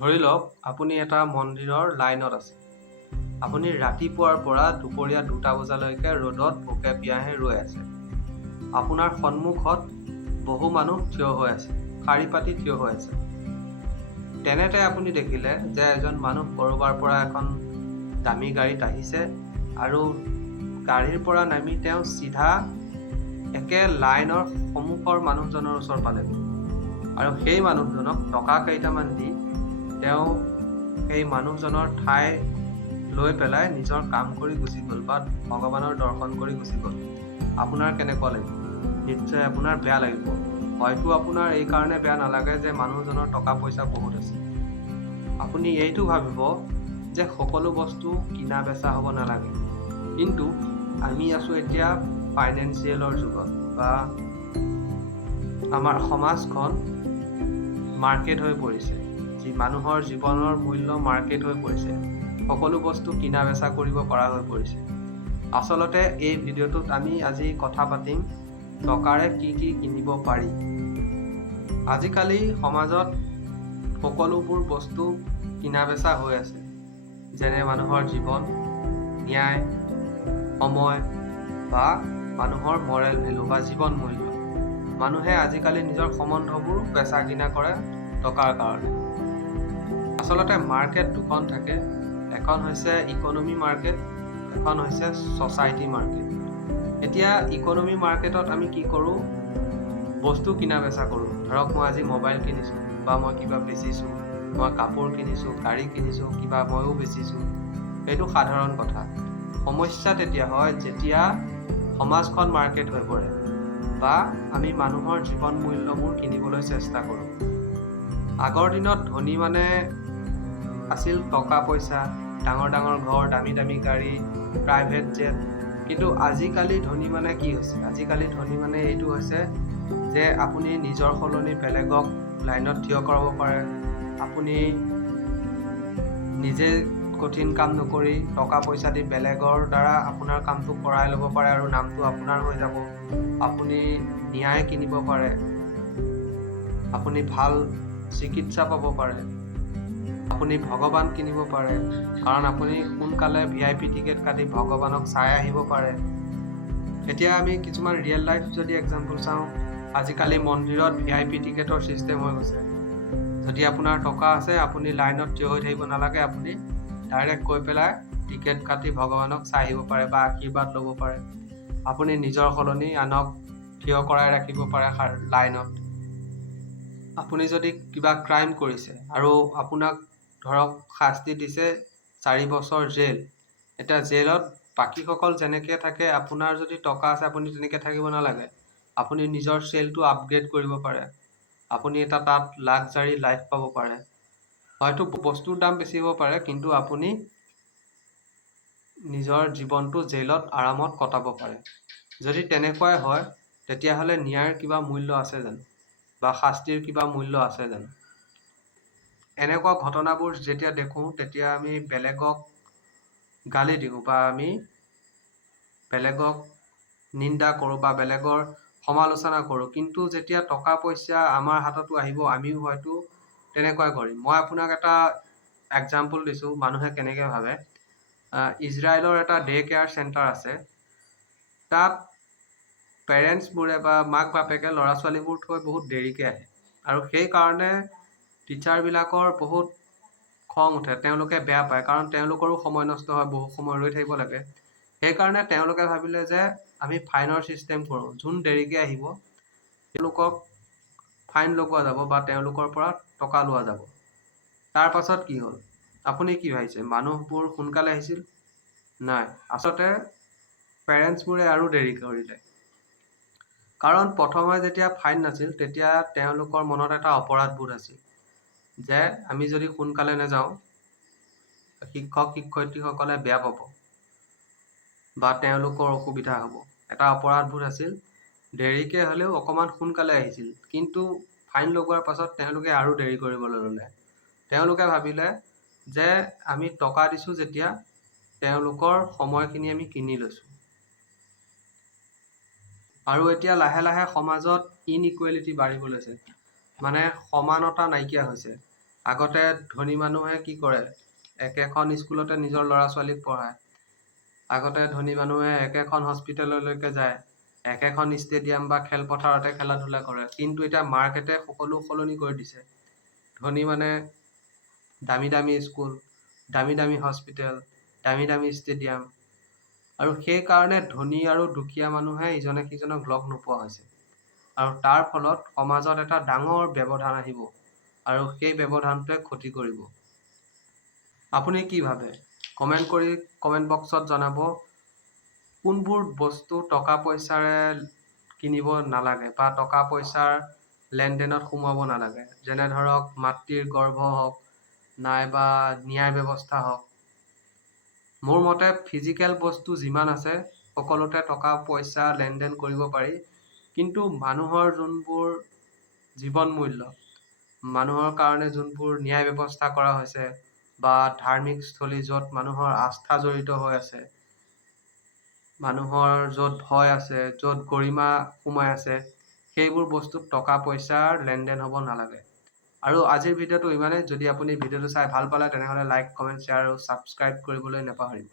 ধৰি লওক আপুনি এটা মন্দিৰৰ লাইনত আছে। আপুনি ৰাতিপুৱাৰ পৰা দুপৰীয়া 2টা বজালৈকে ৰ'দত ভোকে পিয়াহে ৰৈ আছে। আপোনাৰ সন্মুখত বহু মানুহ থিয় হৈ আছে, শাৰী পাতি থিয় হৈ আছে। তেনেতে আপুনি দেখিলে যে এজন মানুহ ক'ৰবাৰ পৰা এখন দামী গাড়ীত আহিছে আৰু গাড়ীৰ পৰা নামি তেওঁ চিধা একে লাইনৰ সন্মুখৰ মানুহজনৰ ওচৰ পালেগৈ আৰু সেই মানুহজনক টকা কেইটামান দি তেওঁ সেই মানুহজনৰ ঠাই লৈ পেলাই নিজৰ কাম কৰি গুচি গ'ল বা ভগৱানৰ দৰ্শন কৰি গুচি গ'ল। আপোনাৰ কেনেকুৱা লাগিব? নিশ্চয় আপোনাৰ বেয়া লাগিব। হয়তো আপোনাৰ এই কাৰণে বেয়া নালাগে যে মানুহজনৰ টকা পইচা বহুত আছে। আপুনি এইটো ভাবিব যে সকলো বস্তু কিনা বেচা হ'ব নালাগে, কিন্তু আমি আছোঁ এতিয়া ফাইনেন্সিয়েলৰ যুগত বা আমাৰ সমাজখন মাৰ্কেট হৈ পৰিছে, যি মানুহৰ জীৱনৰ মূল্য মাৰ্কেট হৈ পৰিছে। সকলো বস্তু কিনা বেচা কৰিব পৰা হৈ পৰিছে। আচলতে এই ভিডিঅ'টোত আমি আজি কথা পাতিম টকাৰে কি কি কিনিব পাৰি। আজিকালি সমাজত সকলোবোৰ বস্তু কিনা বেচা হৈ আছে, যেনে মানুহৰ জীৱন, ন্যায়, সময় বা মানুহৰ মৰেল ভেলু বা জীৱন মূল্য। মানুহে আজিকালি নিজৰ সম্বন্ধবোৰ বেচা কিনা কৰে টকাৰ কাৰণে। আচলতে মাৰ্কেট দুখন থাকে, এখন হৈছে ইকনমি মাৰ্কেট, এখন হৈছে ছ'চাইটি মাৰ্কেট। এতিয়া ইকনমি মাৰ্কেটত আমি কি কৰোঁ? বস্তু কিনা বেচা কৰোঁ। ধৰক মই আজি মোবাইল কিনিছোঁ বা মই কিবা বেচিছোঁ, মই কাপোৰ কিনিছোঁ, গাড়ী কিনিছোঁ, কিবা ময়ো বেচিছোঁ। সেইটো সাধাৰণ কথা। সমস্যা তেতিয়া হয় যেতিয়া সমাজখন মাৰ্কেট হৈ পৰে বা আমি মানুহৰ জীৱন মূল্যবোৰ কিনিবলৈ চেষ্টা কৰোঁ। আগৰ দিনত ধনী মানে আছিল টকা পইচা, ডাঙৰ ডাঙৰ ঘৰ, দামী দামী গাড়ী, প্ৰাইভেট জেট। কিন্তু আজিকালি ধনী মানে কি হৈছে? আজিকালি ধনী মানে এইটো হৈছে যে আপুনি নিজৰ সলনি বেলেগক লাইনত থিয় কৰাব পাৰে। আপুনি নিজে কঠিন কাম নকৰি টকা পইচা দি বেলেগৰ দ্বাৰা আপোনাৰ কামটো কৰাই ল'ব পাৰে আৰু নামটো আপোনাৰ হৈ যাব। আপুনি ন্যায় কিনিব পাৰে, আপুনি ভাল চিকিৎসা পাব পাৰে, আপুনি ভগৱান কিনিব পাৰে, কাৰণ আপুনি সোনকালে VIP টিকেট কাটি ভগৱানক চাই আহিব পাৰে। এতিয়া আমি কিছুমান ৰিয়েল লাইফ যদি এক্সাম্পল চাওঁ, আজিকালি মন্দিৰত VIP টিকেটৰ ছিষ্টেম হৈ গৈছে। যদি আপোনাৰ টকা আছে, আপুনি লাইনত থিয় হৈ থাকিব নালাগে, আপুনি ডাইৰেক্ট গৈ পেলাই টিকেট কাটি ভগৱানক চাই আহিব পাৰে বা আশীৰ্বাদ ল'ব পাৰে। আপুনি নিজৰ সলনি আনক থিয় কৰাই ৰাখিব পাৰে লাইনত। আপুনি যদি কিবা ক্ৰাইম কৰিছে আৰু আপোনাক ধৰক শাস্তি দিছে 4 বছৰ জেল। এতিয়া জেলত বাকীসকল যেনেকৈ থাকে, আপোনাৰ যদি টকা আছে আপুনি তেনেকৈ থাকিব নালাগে। আপুনি নিজৰ চেলটো আপগ্ৰেড কৰিব পাৰে। আপুনি এটা তাত লাক্সাৰী লাইফ পাব পাৰে। হয়তো বস্তুৰ দাম বেছি হ'ব পাৰে, কিন্তু আপুনি নিজৰ জীৱনটো জেলত আৰামত কটাব পাৰে। যদি তেনেকুৱাই হয়, তেতিয়াহ'লে ন্যায়ৰ কিবা মূল্য আছে জানো বা শাস্তিৰ কিবা মূল্য আছে জানো? এনেকুৱা ঘটনাবোৰ যেতিয়া দেখোঁ, তেতিয়া আমি বেলেগক গালি দিওঁ বা আমি বেলেগক নিন্দা কৰোঁ বা বেলেগৰ সমালোচনা কৰোঁ। কিন্তু যেতিয়া টকা পইচা আমাৰ হাততো আহিব, আমিও হয়তো তেনেকুৱাই কৰিম। মই আপোনাক এটা এক্সাম্পল দিছোঁ, মানুহে কেনেকৈ ভাবে। ইজৰাইলৰ এটা ডে কেয়াৰ চেণ্টাৰ আছে। তাত পেৰেণ্টছবোৰে বা মাক বাপেকে ল'ৰা ছোৱালীবোৰ থৈ বহুত দেৰিকৈ আহে আৰু সেইকাৰণে টিচাৰবিলাকৰ বহুত খং উঠে, তেওঁলোকে বেয়া পায়, কাৰণ তেওঁলোকৰো সময় নষ্ট হয়, বহু সময় ৰৈ থাকিব লাগে। সেইকাৰণে তেওঁলোকে ভাবিলে যে আমি ফাইনৰ ছিষ্টেম কৰোঁ। যোন দেৰিকৈ আহিব তেওঁলোকক ফাইন লগোৱা যাব বা তেওঁলোকৰ পৰা টকা লোৱা যাব। তাৰ পাছত কি হ'ল? আপুনি কি ভাবিছে? মানুহবোৰ সোনকালে আহিছিল? নাই, আচলতে পেৰেণ্টছবোৰে আৰু দেৰি কৰিলে। কাৰণ প্ৰথমে যেতিয়া ফাইন নাছিল, তেতিয়া তেওঁলোকৰ মনত এটা অপৰাধবোধ আছিল যে আমি যদি সোনকালে নাযাওঁ, শিক্ষক শিক্ষয়িত্ৰীসকলে বেয়া পাব বা তেওঁলোকৰ অসুবিধা হ'ব। এটা অপৰাধবোধ আছিল। দেৰিকৈ হ'লেও অকণমান সোনকালে আহিছিল, কিন্তু ফাইন লগোৱাৰ পাছত তেওঁলোকে আৰু দেৰি কৰিবলৈ ল'লে। তেওঁলোকে ভাবিলে যে আমি টকা দিছোঁ যেতিয়া, তেওঁলোকৰ সময়খিনি আমি কিনি লৈছোঁ। আৰু এতিয়া লাহে লাহে সমাজত ইনইকুৱেলিটি বাঢ়িব লৈছে, মানে সমানতা নাইকিয়া হৈছে। আগতে ধনী মানুহে কি কৰে, একেখন স্কুলতে নিজৰ ল'ৰা ছোৱালীক পঢ়ায়। আগতে ধনী মানুহে একেখন হস্পিটেললৈকে যায়, একেখন ষ্টেডিয়াম বা খেলপথাৰতে খেলা ধূলা কৰে। কিন্তু এতিয়া মাৰ্কেটে সকলো সলনি কৰি দিছে। ধনী মানে দামী দামী স্কুল, দামী দামী হস্পিটেল, দামী দামী ষ্টেডিয়াম, আৰু সেইকাৰণে ধনী আৰু দুখীয়া মানুহে ইজনে সিজনক লগ নোপোৱা হৈছে। আৰু তাৰ ফলত সমাজত এটা ডাঙৰ ব্যৱধান আহিব, আৰু সেই ব্যৱধানটোৱে ক্ষতি কৰিব। আপুনি কি ভাবে? কমেণ্ট বক্সত জনাব। কোনবোৰ বস্তু টকা পইচাৰে কিনিব নালাগে বা টকা পইচাৰ লেনদেনত সোমাব নালাগে, যেনে ধৰক মাতৃৰ গৰ্ভ হওক, নাইবা ন্যায় ব্যৱস্থা হওক। মোৰ মতে ফিজিকেল বস্তু যিমান আছে সকলোতে টকা পইচা লেনদেন কৰিব পাৰি, কিন্তু মানুহৰ যোনবোৰ জীৱন মূল্য, মানুহৰ কাৰণে যোনবোৰ ন্যায় ব্যৱস্থা কৰা হৈছে বা ধাৰ্মিক স্থলী য'ত মানুহৰ আস্থা জড়িত হৈ আছে, মানুহৰ য'ত ভয় আছে, য'ত গৰিমা সোমাই আছে, সেইবোৰ বস্তুত টকা পইচাৰ লেনদেন হ'ব নালাগে। আৰু আজিৰ ভিডিঅ'টো ইমানেই। যদি আপুনি ভিডিঅ'টো চাই ভাল পালে তেনেহ'লে লাইক, কমেণ্ট, শ্বেয়াৰ আৰু ছাবস্ক্ৰাইব কৰিবলৈ নাপাহৰিব।